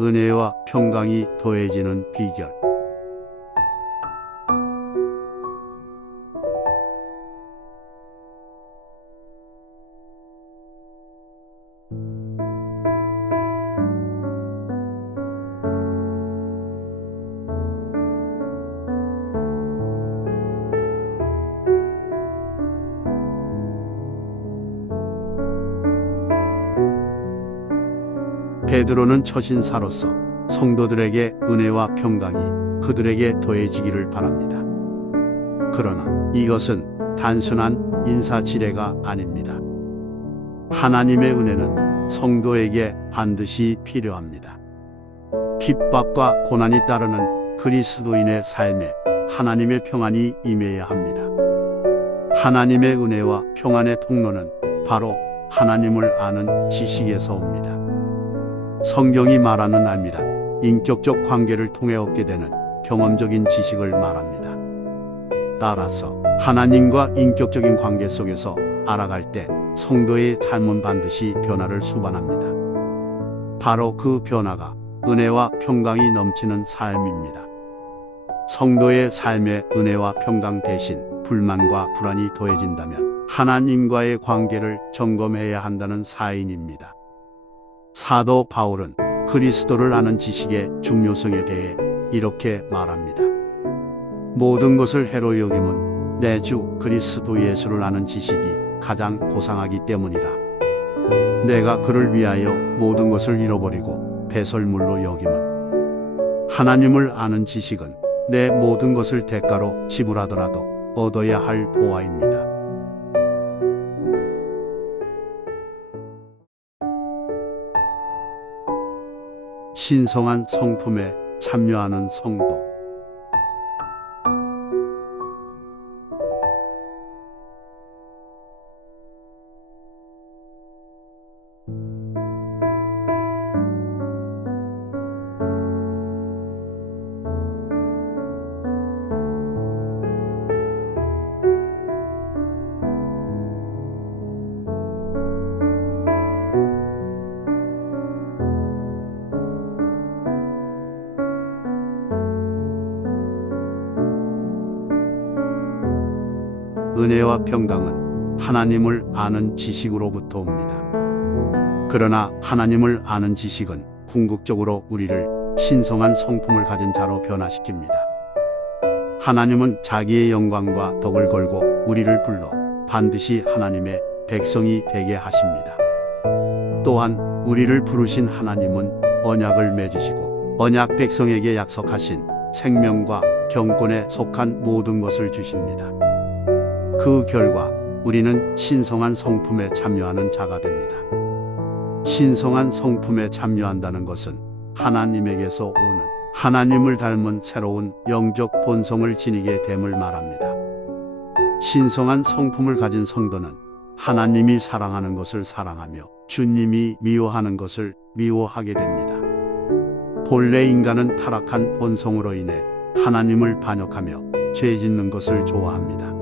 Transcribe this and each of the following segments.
은혜와 평강이 더해지는 비결. 베드로는 처신사로서 성도들에게 은혜와 평강이 그들에게 더해지기를 바랍니다. 그러나 이것은 단순한 인사치레가 아닙니다. 하나님의 은혜는 성도에게 반드시 필요합니다. 핍박과 고난이 따르는 그리스도인의 삶에 하나님의 평안이 임해야 합니다. 하나님의 은혜와 평안의 통로는 바로 하나님을 아는 지식에서 옵니다. 성경이 말하는 알미란 인격적 관계를 통해 얻게 되는 경험적인 지식을 말합니다. 따라서 하나님과 인격적인 관계 속에서 알아갈 때 성도의 삶은 반드시 변화를 수반합니다. 바로 그 변화가 은혜와 평강이 넘치는 삶입니다. 성도의 삶에 은혜와 평강 대신 불만과 불안이 더해진다면 하나님과의 관계를 점검해야 한다는 사인입니다. 사도 바울은 그리스도를 아는 지식의 중요성에 대해 이렇게 말합니다. 모든 것을 해로 여김은 내 주 그리스도 예수를 아는 지식이 가장 고상하기 때문이라. 내가 그를 위하여 모든 것을 잃어버리고 배설물로 여김은 하나님을 아는 지식은 내 모든 것을 대가로 지불하더라도 얻어야 할 보화입니다. 신성한 성품에 참여하는 성도. 은혜와 평강은 하나님을 아는 지식으로부터 옵니다. 그러나 하나님을 아는 지식은 궁극적으로 우리를 신성한 성품을 가진 자로 변화시킵니다. 하나님은 자기의 영광과 덕을 걸고 우리를 불러 반드시 하나님의 백성이 되게 하십니다. 또한 우리를 부르신 하나님은 언약을 맺으시고 언약 백성에게 약속하신 생명과 경건에 속한 모든 것을 주십니다. 그 결과 우리는 신성한 성품에 참여하는 자가 됩니다. 신성한 성품에 참여한다는 것은 하나님에게서 오는 하나님을 닮은 새로운 영적 본성을 지니게 됨을 말합니다. 신성한 성품을 가진 성도는 하나님이 사랑하는 것을 사랑하며 주님이 미워하는 것을 미워하게 됩니다. 본래 인간은 타락한 본성으로 인해 하나님을 반역하며 죄 짓는 것을 좋아합니다.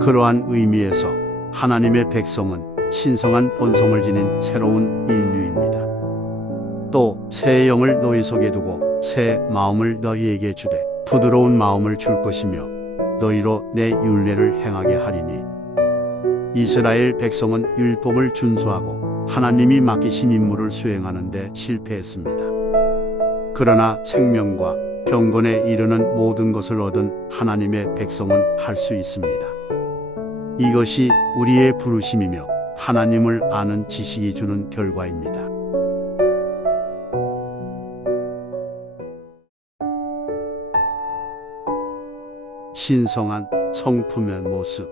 그러한 의미에서 하나님의 백성은 신성한 본성을 지닌 새로운 인류입니다. 또 새 영을 너희 속에 두고 새 마음을 너희에게 주되 부드러운 마음을 줄 것이며 너희로 내 율례를 행하게 하리니. 이스라엘 백성은 율법을 준수하고 하나님이 맡기신 임무를 수행하는 데 실패했습니다. 그러나 생명과 경건에 이르는 모든 것을 얻은 하나님의 백성은 할 수 있습니다. 이것이 우리의 부르심이며 하나님을 아는 지식이 주는 결과입니다. 신성한 성품의 모습.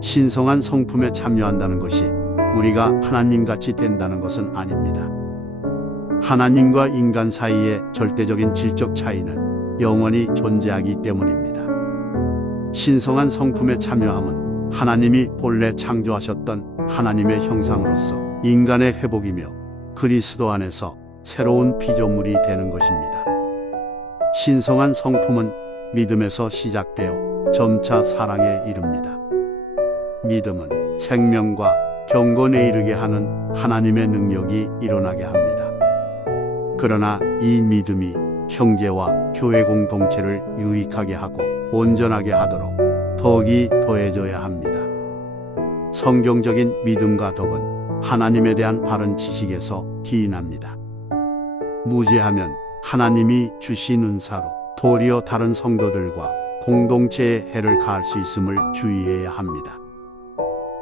신성한 성품에 참여한다는 것이 우리가 하나님같이 된다는 것은 아닙니다. 하나님과 인간 사이의 절대적인 질적 차이는 영원히 존재하기 때문입니다. 신성한 성품에 참여함은 하나님이 본래 창조하셨던 하나님의 형상으로서 인간의 회복이며 그리스도 안에서 새로운 피조물이 되는 것입니다. 신성한 성품은 믿음에서 시작되어 점차 사랑에 이릅니다. 믿음은 생명과 경건에 이르게 하는 하나님의 능력이 일어나게 합니다. 그러나 이 믿음이 형제와 교회 공동체를 유익하게 하고 온전하게 하도록 덕이 더해져야 합니다. 성경적인 믿음과 덕은 하나님에 대한 바른 지식에서 기인합니다. 무죄하면 하나님이 주신 은사로 도리어 다른 성도들과 공동체에 해를 가할 수 있음을 주의해야 합니다.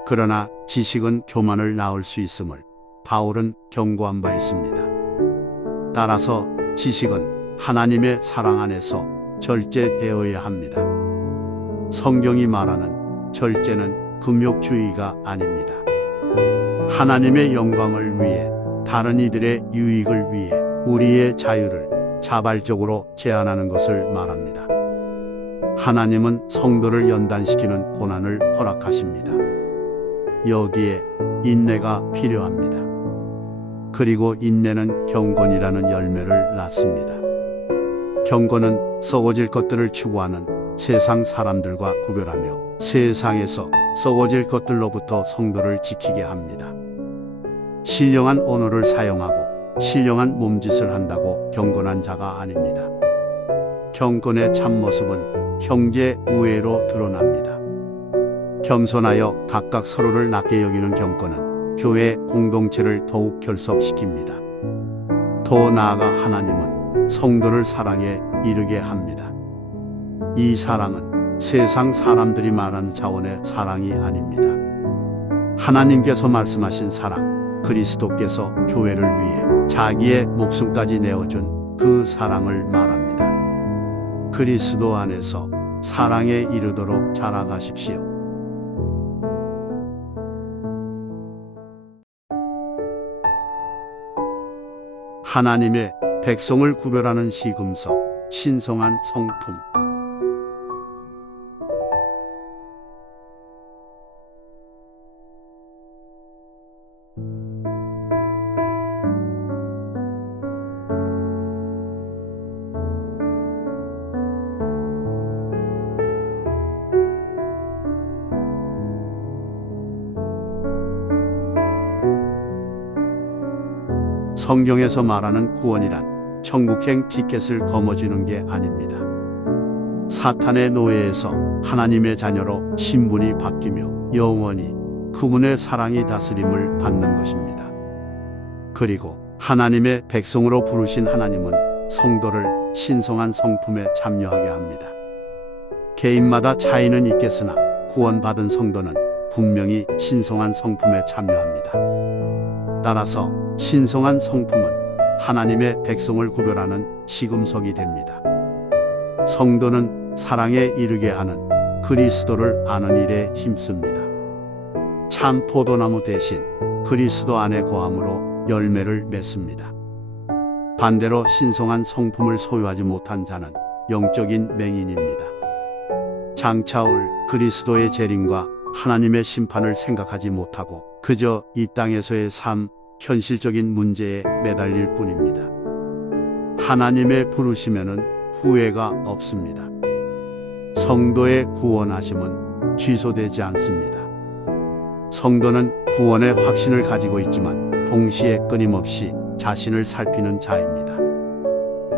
그러나 지식은 교만을 낳을 수 있음을 바울은 경고한 바 있습니다. 따라서 지식은 하나님의 사랑 안에서 절제되어야 합니다. 성경이 말하는 절제는 금욕주의가 아닙니다. 하나님의 영광을 위해 다른 이들의 유익을 위해 우리의 자유를 자발적으로 제한하는 것을 말합니다. 하나님은 성도를 연단시키는 고난을 허락하십니다. 여기에 인내가 필요합니다. 그리고 인내는 경건이라는 열매를 낳습니다. 경건은 썩어질 것들을 추구하는 세상 사람들과 구별하며 세상에서 썩어질 것들로부터 성도를 지키게 합니다. 신령한 언어를 사용하고 신령한 몸짓을 한다고 경건한 자가 아닙니다. 경건의 참모습은 형제 우애로 드러납니다. 겸손하여 각각 서로를 낮게 여기는 경건은 교회 공동체를 더욱 결속시킵니다. 더 나아가 하나님은 성도를 사랑에 이르게 합니다. 이 사랑은 세상 사람들이 말하는 차원의 사랑이 아닙니다. 하나님께서 말씀하신 사랑, 그리스도께서 교회를 위해 자기의 목숨까지 내어준 그 사랑을 말합니다. 그리스도 안에서 사랑에 이르도록 자라가십시오. 하나님의 백성을 구별하는 시금석, 신성한 성품. 성경에서 말하는 구원이란 천국행 티켓을 거머쥐는 게 아닙니다. 사탄의 노예에서 하나님의 자녀로 신분이 바뀌며 영원히 그분의 사랑이 다스림을 받는 것입니다. 그리고 하나님의 백성으로 부르신 하나님은 성도를 신성한 성품에 참여하게 합니다. 개인마다 차이는 있겠으나 구원받은 성도는 분명히 신성한 성품에 참여합니다. 따라서 신성한 성품은 하나님의 백성을 구별하는 시금석이 됩니다. 성도는 사랑에 이르게 하는 그리스도를 아는 일에 힘씁니다. 참 포도나무 대신 그리스도 안에 거함으로 열매를 맺습니다. 반대로 신성한 성품을 소유하지 못한 자는 영적인 맹인입니다. 장차올 그리스도의 재림과 하나님의 심판을 생각하지 못하고 그저 이 땅에서의 삶, 현실적인 문제에 매달릴 뿐입니다. 하나님의 부르심에는 후회가 없습니다. 성도의 구원하심은 취소되지 않습니다. 성도는 구원의 확신을 가지고 있지만 동시에 끊임없이 자신을 살피는 자입니다.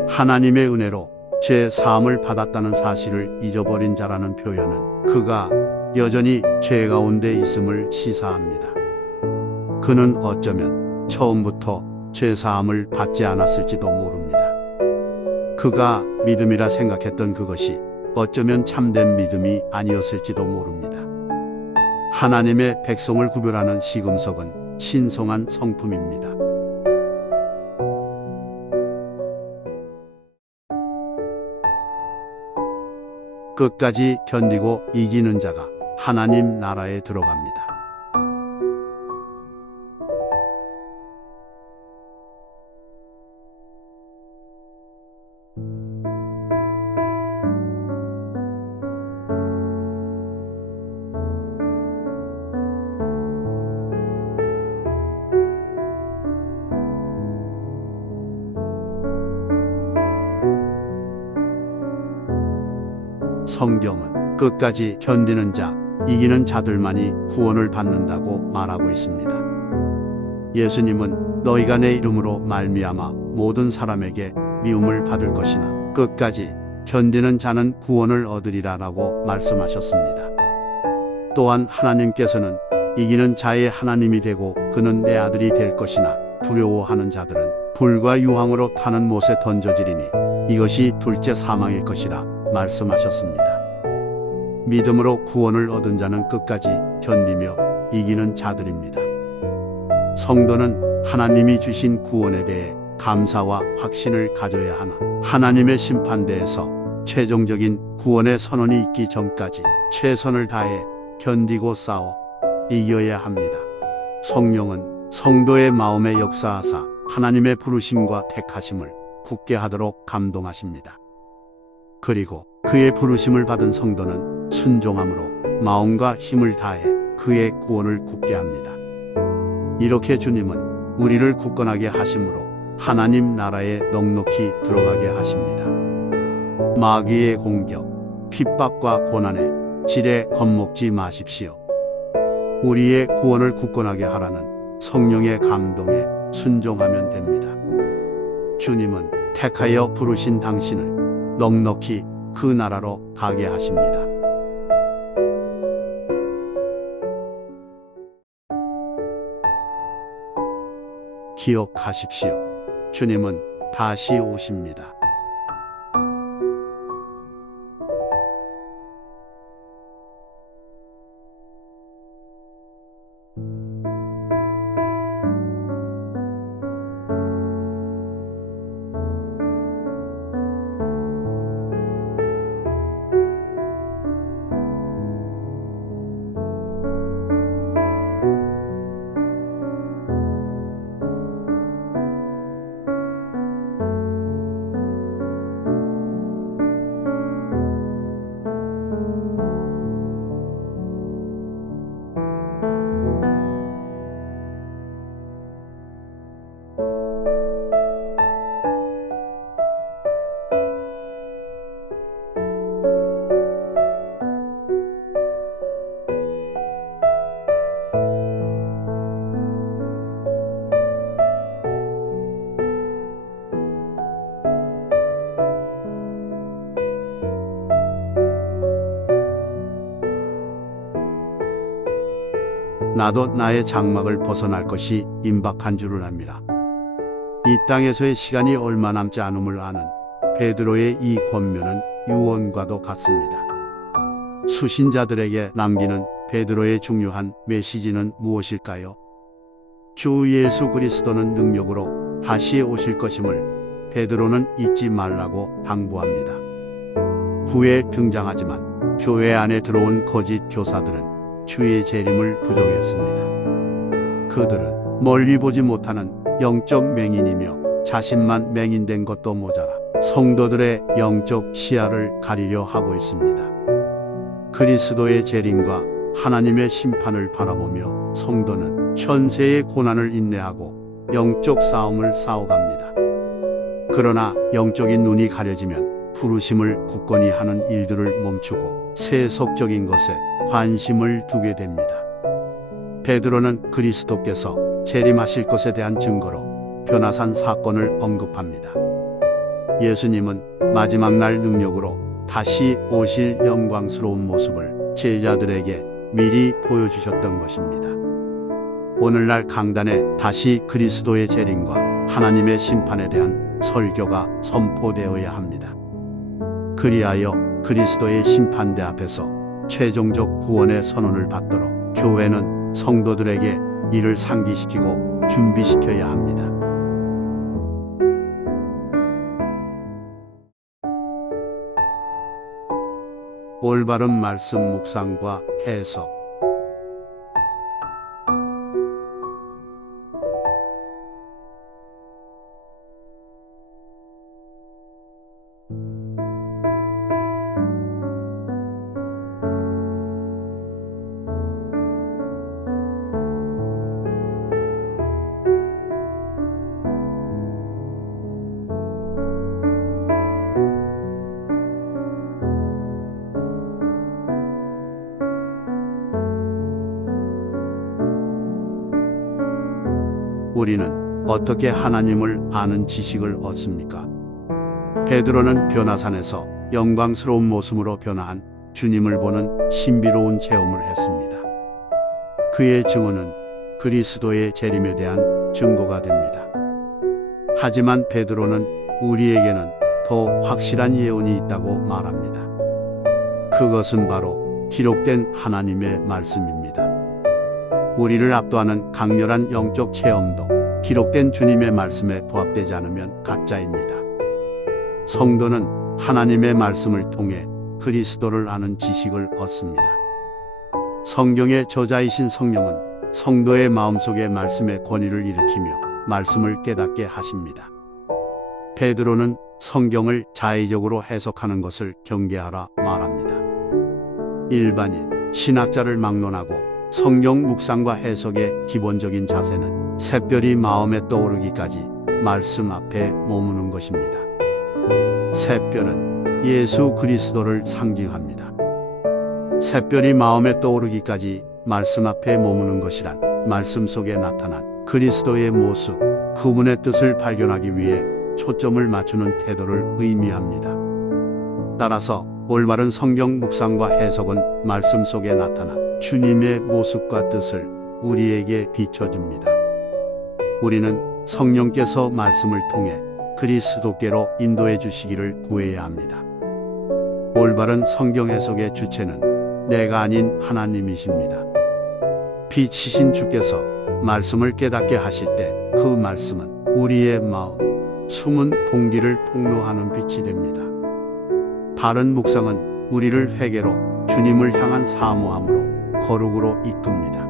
하나님의 은혜로 죄 사함을 받았다는 사실을 잊어버린 자라는 표현은 그가 여전히 죄 가운데 있음을 시사합니다. 그는 어쩌면 처음부터 죄사함을 받지 않았을지도 모릅니다. 그가 믿음이라 생각했던 그것이 어쩌면 참된 믿음이 아니었을지도 모릅니다. 하나님의 백성을 구별하는 시금석은 신성한 성품입니다. 끝까지 견디고 이기는 자가 하나님 나라에 들어갑니다. 성경은 끝까지 견디는 자, 이기는 자들만이 구원을 받는다고 말하고 있습니다. 예수님은 너희가 내 이름으로 말미암아 모든 사람에게 미움을 받을 것이나 끝까지 견디는 자는 구원을 얻으리라라고 말씀하셨습니다. 또한 하나님께서는 이기는 자의 하나님이 되고 그는 내 아들이 될 것이나 두려워하는 자들은 불과 유황으로 타는 못에 던져지리니 이것이 둘째 사망일 것이라 말씀하셨습니다. 믿음으로 구원을 얻은 자는 끝까지 견디며 이기는 자들입니다. 성도는 하나님이 주신 구원에 대해 감사와 확신을 가져야 하나 하나님의 심판대에서 최종적인 구원의 선언이 있기 전까지 최선을 다해 견디고 싸워 이겨야 합니다. 성령은 성도의 마음에 역사하사 하나님의 부르심과 택하심을 굳게 하도록 감동하십니다. 그리고 그의 부르심을 받은 성도는 순종함으로 마음과 힘을 다해 그의 구원을 굳게 합니다. 이렇게 주님은 우리를 굳건하게 하심으로 하나님 나라에 넉넉히 들어가게 하십니다. 마귀의 공격, 핍박과 고난에 지레 겁먹지 마십시오. 우리의 구원을 굳건하게 하라는 성령의 감동에 순종하면 됩니다. 주님은 택하여 부르신 당신을 넉넉히 그 나라로 가게 하십니다. 기억하십시오. 주님은 다시 오십니다. 나도 나의 장막을 벗어날 것이 임박한 줄을 압니다. 이 땅에서의 시간이 얼마 남지 않음을 아는 베드로의 이 권면은 유언과도 같습니다. 수신자들에게 남기는 베드로의 중요한 메시지는 무엇일까요? 주 예수 그리스도는 능력으로 다시 오실 것임을 베드로는 잊지 말라고 당부합니다. 후에 등장하지만 교회 안에 들어온 거짓 교사들은 주의 재림을 부정했습니다. 그들은 멀리 보지 못하는 영적 맹인이며 자신만 맹인된 것도 모자라 성도들의 영적 시야를 가리려 하고 있습니다. 그리스도의 재림과 하나님의 심판을 바라보며 성도는 현세의 고난을 인내하고 영적 싸움을 싸워갑니다. 그러나 영적인 눈이 가려지면 부르심을 굳건히 하는 일들을 멈추고 세속적인 것에 관심을 두게 됩니다. 베드로는 그리스도께서 재림하실 것에 대한 증거로 변화산 사건을 언급합니다. 예수님은 마지막 날 능력으로 다시 오실 영광스러운 모습을 제자들에게 미리 보여주셨던 것입니다. 오늘날 강단에 다시 그리스도의 재림과 하나님의 심판에 대한 설교가 선포되어야 합니다. 그리하여 그리스도의 심판대 앞에서 최종적 구원의 선언을 받도록 교회는 성도들에게 이를 상기시키고 준비시켜야 합니다. 올바른 말씀 묵상과 해석. 우리는 어떻게 하나님을 아는 지식을 얻습니까? 베드로는 변화산에서 영광스러운 모습으로 변화한 주님을 보는 신비로운 체험을 했습니다. 그의 증언은 그리스도의 재림에 대한 증거가 됩니다. 하지만 베드로는 우리에게는 더 확실한 예언이 있다고 말합니다. 그것은 바로 기록된 하나님의 말씀입니다. 우리를 압도하는 강렬한 영적 체험도 기록된 주님의 말씀에 부합되지 않으면 가짜입니다. 성도는 하나님의 말씀을 통해 그리스도를 아는 지식을 얻습니다. 성경의 저자이신 성령은 성도의 마음속에 말씀의 권위를 일으키며 말씀을 깨닫게 하십니다. 베드로는 성경을 자의적으로 해석하는 것을 경계하라 말합니다. 일반인, 신학자를 막론하고 성경 묵상과 해석의 기본적인 자세는 샛별이 마음에 떠오르기까지 말씀 앞에 머무는 것입니다. 샛별은 예수 그리스도를 상징합니다. 샛별이 마음에 떠오르기까지 말씀 앞에 머무는 것이란 말씀 속에 나타난 그리스도의 모습, 그분의 뜻을 발견하기 위해 초점을 맞추는 태도를 의미합니다. 따라서 올바른 성경 묵상과 해석은 말씀 속에 나타난 주님의 모습과 뜻을 우리에게 비춰줍니다. 우리는 성령께서 말씀을 통해 그리스도께로 인도해 주시기를 구해야 합니다. 올바른 성경 해석의 주체는 내가 아닌 하나님이십니다. 빛이신 주께서 말씀을 깨닫게 하실 때 그 말씀은 우리의 마음, 숨은 동기를 폭로하는 빛이 됩니다. 바른 묵상은 우리를 회개로 주님을 향한 사모함으로 거룩으로 이끕니다.